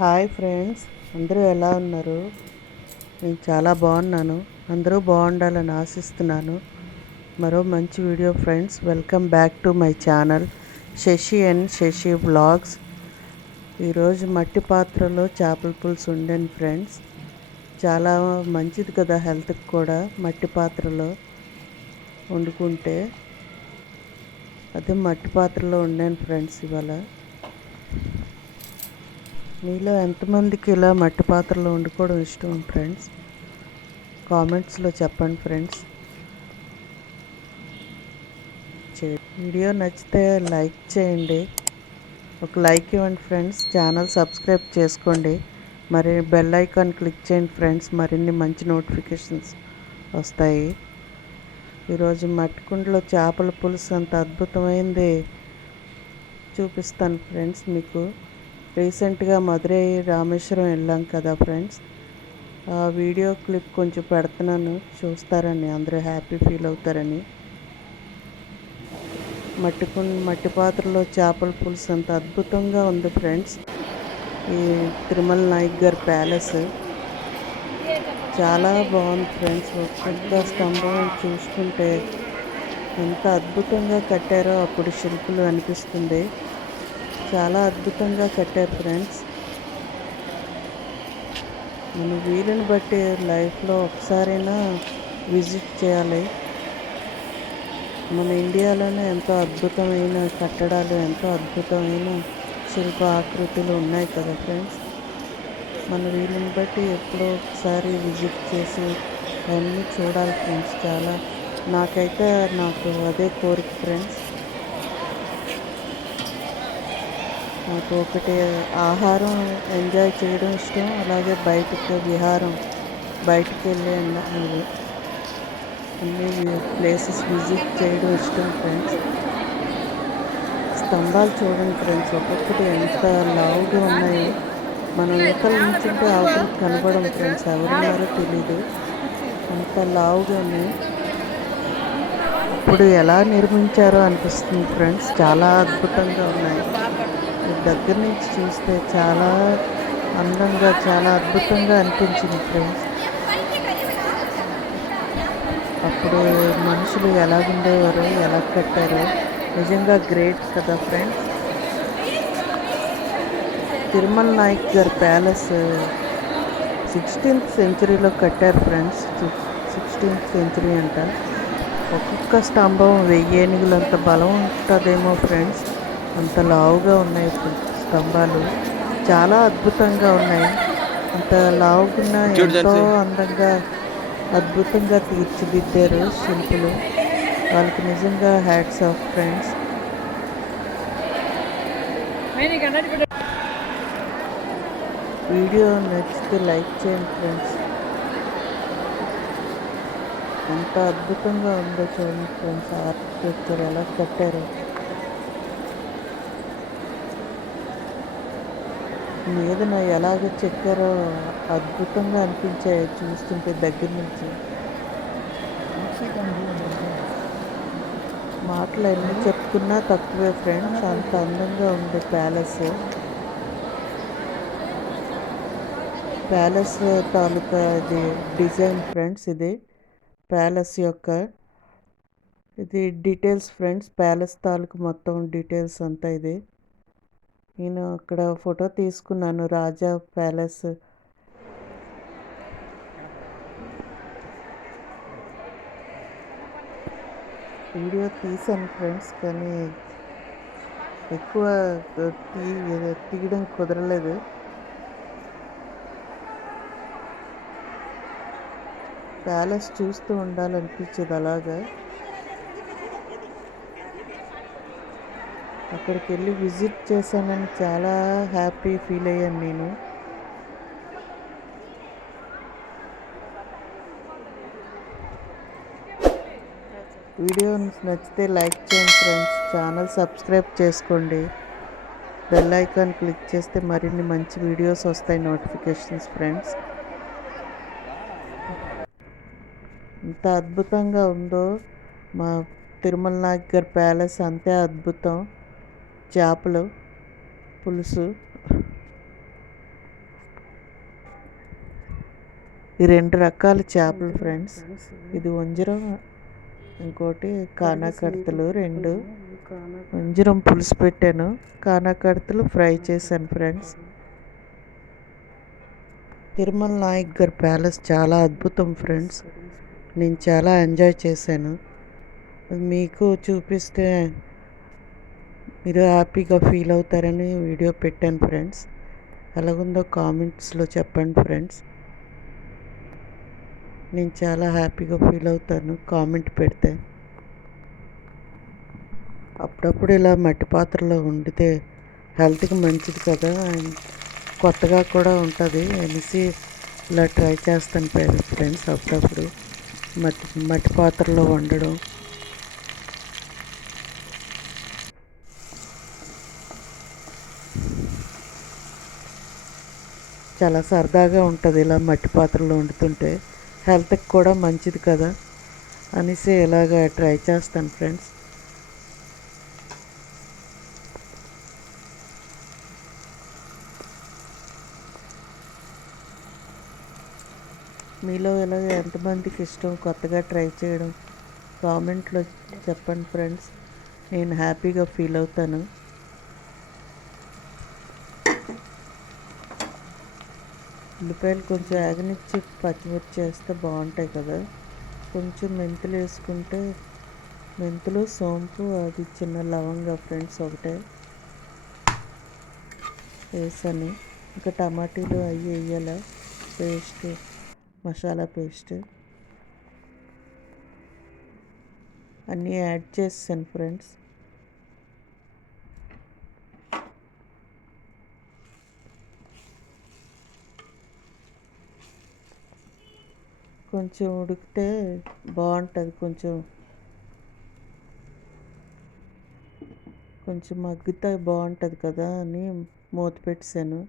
Hi friends, అందరూ ఎలా ఉన్నారు? నేను చాలా బాగున్నాను. అందరూ బాగుండాలని ఆశిస్తున్నాను. మరో మంచి video friends. Welcome back to my channel Shashi and Shashi vlogs. ఈరోజు మట్టి పాత్రలో చేపల పులుసు వండాను ఫ్రెండ్స్. చాలా మంచిది కదా హెల్త్కి కూడా మట్టి పాత్రలో వండుకుంటే. అదే మట్టి పాత్రలో వండాను ఫ్రెండ్స్ ఇవాళ. మీలో ఎంతమందికి ఇలా మట్టి పాత్రలో వండుకోవడం ఇష్టం ఫ్రెండ్స్? కామెంట్స్లో చెప్పండి ఫ్రెండ్స్. వీడియో నచ్చితే లైక్ చేయండి, ఒక లైక్ ఇవ్వండి ఫ్రెండ్స్. ఛానల్ సబ్స్క్రైబ్ చేసుకోండి, మరి బెల్ ఐకాన్ క్లిక్ చేయండి ఫ్రెండ్స్. మరిన్ని మంచి నోటిఫికేషన్స్ వస్తాయి. ఈరోజు మట్టి కుండలో చేపల పులుసు అంత అద్భుతమైంది చూపిస్తాను ఫ్రెండ్స్ మీకు. రీసెంట్గా మధురై రామేశ్వరం వెళ్ళాం కదా ఫ్రెండ్స్. ఆ వీడియో క్లిప్ కొంచెం పెడుతున్నాను, చూస్తారని, అందరూ హ్యాపీ ఫీల్ అవుతారని. మట్టి పాత్రలో చేపల పులుసు అంత అద్భుతంగా ఉంది ఫ్రెండ్స్. ఈ తిరుమల నాయక్ గారి ప్యాలెస్ చాలా బాగుంది ఫ్రెండ్స్. ఒక్కొక్క స్తంభం చూసుకుంటే ఎంత అద్భుతంగా కట్టారో అప్పుడు శిల్పులు అనిపిస్తుంది. చాలా అద్భుతంగా కట్టారు ఫ్రెండ్స్. మన వీలుని బట్టి లైఫ్లో ఒకసారైనా విజిట్ చేయాలి. మన ఇండియాలోనే ఎంతో అద్భుతమైన కట్టడాలు, ఎంతో అద్భుతమైన శిల్ప ఆకృతులు ఉన్నాయి కదా ఫ్రెండ్స్. మన వీలుని బట్టి ఎప్పుడో ఒకసారి విజిట్ చేసి అవన్నీ చూడాలి ఫ్రెండ్స్. నాకైతే అదే కోరిక ఫ్రెండ్స్. నాకు ఒకటి ఆహారం ఎంజాయ్ చేయడం ఇష్టం, అలాగే బయటికి వెళ్ళి అన్ని ప్లేసెస్ విజిట్ చేయడం ఇష్టం ఫ్రెండ్స్. స్తంభాలు చూడండి ఫ్రెండ్స్, ఒక్కొక్కటి ఎంత లావుగా ఉన్నాయి. మనం యువతల నుంచుంటే అవతల కనబడం ఫ్రెండ్స్, ఎవరున్నారో తెలీదు, అంత లావుగా ఉన్నాయి. ఇప్పుడు ఎలా నిర్మించారో అనిపిస్తుంది ఫ్రెండ్స్. చాలా అద్భుతంగా ఉన్నాయి. దగ్గర నుంచి చూస్తే చాలా అందంగా, చాలా అద్భుతంగా అనిపించింది ఫ్రెండ్స్. అప్పుడు మనుషులు ఎలాగుండేవారు, ఎలా కట్టారో నిజంగా గ్రేట్ కదా ఫ్రెండ్స్. తిరుమల నాయక్ గారి ప్యాలెస్ 16th సెంచరీలో కట్టారు ఫ్రెండ్స్. 16th సెంచరీ అంట. ఒక్కొక్క స్తంభం 1000 ఏనుగులంత బలం ఉంటుందేమో ఫ్రెండ్స్. అంత లావుగా ఉన్నాయి స్తంభాలు, చాలా అద్భుతంగా ఉన్నాయి. అంత లావుగా ఎంతో అందంగా అద్భుతంగా తీర్చిదిద్దారు శిల్పులు. వాళ్ళకి నిజంగా హ్యాట్స్ ఆఫ్ ఫ్రెండ్స్. వీడియో నచ్చితే లైక్ చేయండి ఫ్రెండ్స్. ఎంత అద్భుతంగా ఉందో చూడండి ఫ్రెండ్స్. ఆర్కిటెక్చర్ ఎలా కట్టారు. మీదన ఎలాగ చెక్కారో అద్భుతంగా అనిపించాయి చూస్తుంటే దగ్గర నుంచి. మాటలు ఎన్ని చెప్పుకున్నా తక్కువే ఫ్రెండ్స్, అంత అందంగా ఉంది ప్యాలెస్ తాలూకా ఇది డిజైన్ ఫ్రెండ్స్. ఇది ప్యాలెస్ యొక్క ఇది డీటెయిల్స్ ఫ్రెండ్స్. ప్యాలెస్ తాలూకు మొత్తం డీటెయిల్స్ అంతా ఇది. నేను అక్కడ ఫోటో తీసుకున్నాను, రాజా ప్యాలెస్. వీడియో తీసాను ఫ్రెండ్స్, కానీ ఎక్కువ తీయడం కుదరలేదు. ప్యాలెస్ చూస్తూ ఉండాలనిపించేది అలాగా. అక్కడికి వెళ్ళి విజిట్ చేశానని చాలా హ్యాపీ ఫీల్ అయ్యాను నేను. వీడియో నచ్చితే లైక్ చేయండి ఫ్రెండ్స్. ఛానల్ సబ్స్క్రైబ్ చేసుకోండి, బెల్ ఐకాన్ క్లిక్ చేస్తే మరిన్ని మంచి వీడియోస్ వస్తాయి, నోటిఫికేషన్స్ ఫ్రెండ్స్. ఎంత అద్భుతంగా ఉందో మా తిరుమల నాయక్ గారి ప్యాలెస్, అంతే అద్భుతం. చేపలు పులుసు ఈ 2 రకాల చేపలు ఫ్రెండ్స్. ఇది వంజరం, ఇంకోటి కానాకడతలు 2. వంజరం పులుసు పెట్టాను, కానాకడతలు ఫ్రై చేశాను ఫ్రెండ్స్. తిరుమల నాయక్ గారి ప్యాలెస్ చాలా అద్భుతం ఫ్రెండ్స్. నేను చాలా ఎంజాయ్ చేశాను. మీకు చూపిస్తే మీరు హ్యాపీగా ఫీల్ అవుతారని వీడియో పెట్టాను ఫ్రెండ్స్. ఎలాగుందో కామెంట్స్లో చెప్పండి ఫ్రెండ్స్. నేను చాలా హ్యాపీగా ఫీల్ అవుతాను కామెంట్ పెడితే. అప్పుడప్పుడు ఇలా మట్టి పాత్రలో వండితే హెల్త్కి మంచిది కదా, కొత్తగా కూడా ఉంటుంది అనేసి ఇలా ట్రై చేస్తాను ఫ్రెండ్స్. అప్పుడప్పుడు మట్టి పాత్రలో వండడం చాలా సరదాగా ఉంటుంది. ఇలా మట్టి పాత్రలో వండుతుంటే హెల్త్కి కూడా మంచిది కదా అనేసి ఇలాగ ట్రై చేస్తాను ఫ్రెండ్స్. మీలో ఇలాగ ఎంతమందికి ఇష్టం కొత్తగా ట్రై చేయడం కామెంట్లో చెప్పండి ఫ్రెండ్స్. నేను హ్యాపీగా ఫీల్ అవుతాను. ఉల్లిపాయలు కొంచెం ఆగనిచ్చి పచ్చిమిర్చి వేస్తే బాగుంటాయి కదా. కొంచెం మెంతులు వేసుకుంటే, మెంతులు, సోంపు, అది చిన్న లవంగా ఫ్రెండ్స్ ఒకటే వేసాను. ఇంకా టమాటీలు అవి వేయాలి, పేస్ట్, మసాలా పేస్ట్ అన్నీ యాడ్ చేసాను ఫ్రెండ్స్. కొంచెం ఉడికితే బాగుంటుంది, కొంచెం మగ్గితే బాగుంటుంది కదా అని మూత పెట్టాను.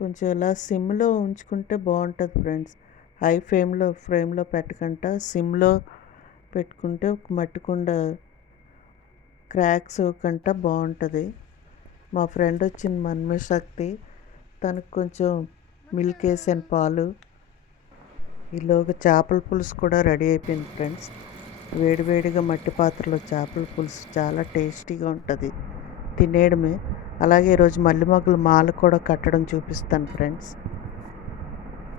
కొంచెం ఇలా సిమ్లో ఉంచుకుంటే బాగుంటుంది ఫ్రెండ్స్. హై ఫ్లేమ్లో పెట్టకుండా సిమ్లో పెట్టుకుంటే మట్టికుండ క్రాక్స్ కంట బాగుంటుంది. మా ఫ్రెండ్ వచ్చింది మన్మశక్తి, తనకు కొంచెం మిల్క్ వేసాను, పాలు. ఈలోగా చేపల పులుసు కూడా రెడీ అయిపోయింది ఫ్రెండ్స్. వేడివేడిగా మట్టి పాత్రలో చేపల పులుసు చాలా టేస్టీగా ఉంటుంది, తినేయడమే. అలాగే ఈరోజు మల్లె మొగ్గలు మాల కూడా కట్టడం చూపిస్తాను ఫ్రెండ్స్.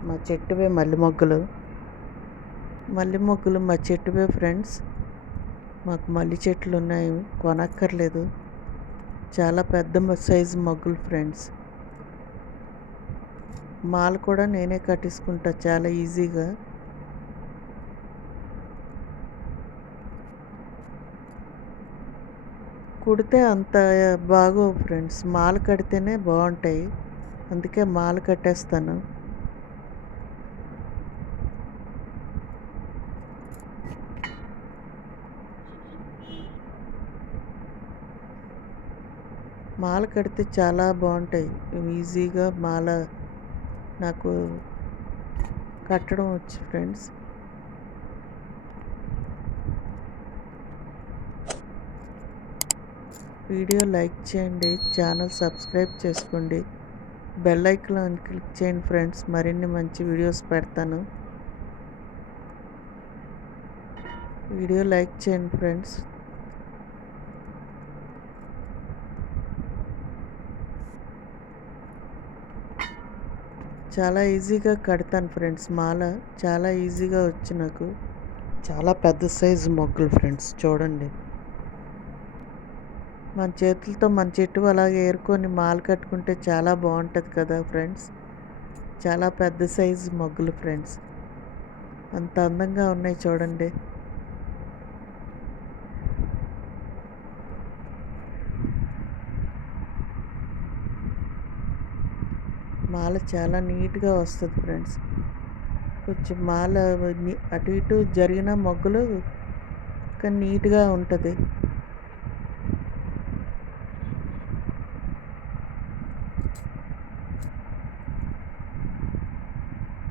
మా చెట్టువే మల్లె మొగ్గలు మా చెట్టువే ఫ్రెండ్స్. మాకు మల్లె చెట్లు ఉన్నాయి, కొనక్కర్లేదు. చాలా పెద్ద సైజు మొగ్గలు ఫ్రెండ్స్. మాల కూడా నేనే కట్టేసుకుంటా చాలా ఈజీగా. కుడితే అంత బాగోవు ఫ్రెండ్స్, మాల కడితేనే బాగుంటాయి, అందుకే మాల కట్టేస్తాను. మాల కడితే చాలా బాగుంటాయి, ఈజీగా మాల నాకు కట్టడం వచ్చు ఫ్రెండ్స్. వీడియో లైక్ చేయండి, ఛానల్ సబ్స్క్రైబ్ చేసుకోండి, బెల్ ఐకాన్ క్లిక్ చేయండి ఫ్రెండ్స్. మరిన్ని మంచి వీడియోస్ పెడతాను. వీడియో లైక్ చేయండి ఫ్రెండ్స్. చాలా ఈజీగా కడతాను ఫ్రెండ్స్, మాల చాలా ఈజీగా వచ్చి నాకు. చాలా పెద్ద సైజు మొగ్గలు ఫ్రెండ్స్, చూడండి. మన చేతులతో మన చెట్టు అలాగే ఏరుకొని మాల కట్టుకుంటే చాలా బాగుంటుంది కదా ఫ్రెండ్స్. చాలా పెద్ద సైజు మొగ్గలు ఫ్రెండ్స్, అంత అందంగా ఉన్నాయి చూడండి. మాల చాలా నీట్గా వస్తుంది ఫ్రెండ్స్. కొంచెం మాల అటు ఇటు జరిగిన మొగ్గలు కానీ నీట్గా ఉంటుంది.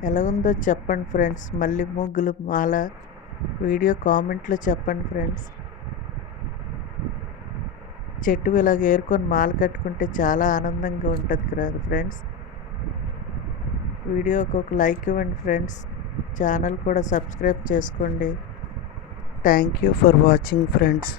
ఎలా ఉందో చెప్పండి ఫ్రెండ్స్. మల్లె మొగ్గలు మాల వీడియో కామెంట్లో చెప్పండి ఫ్రెండ్స్. చెట్టు ఇలాగ ఏరుకొని మాల కట్టుకుంటే చాలా ఆనందంగా ఉంటుంది కదా ఫ్రెండ్స్. వీడియోకి ఒక లైక్ ఇవ్వండి ఫ్రెండ్స్. ఛానల్ కూడా సబ్స్క్రైబ్ చేసుకోండి. Thank you for watching friends.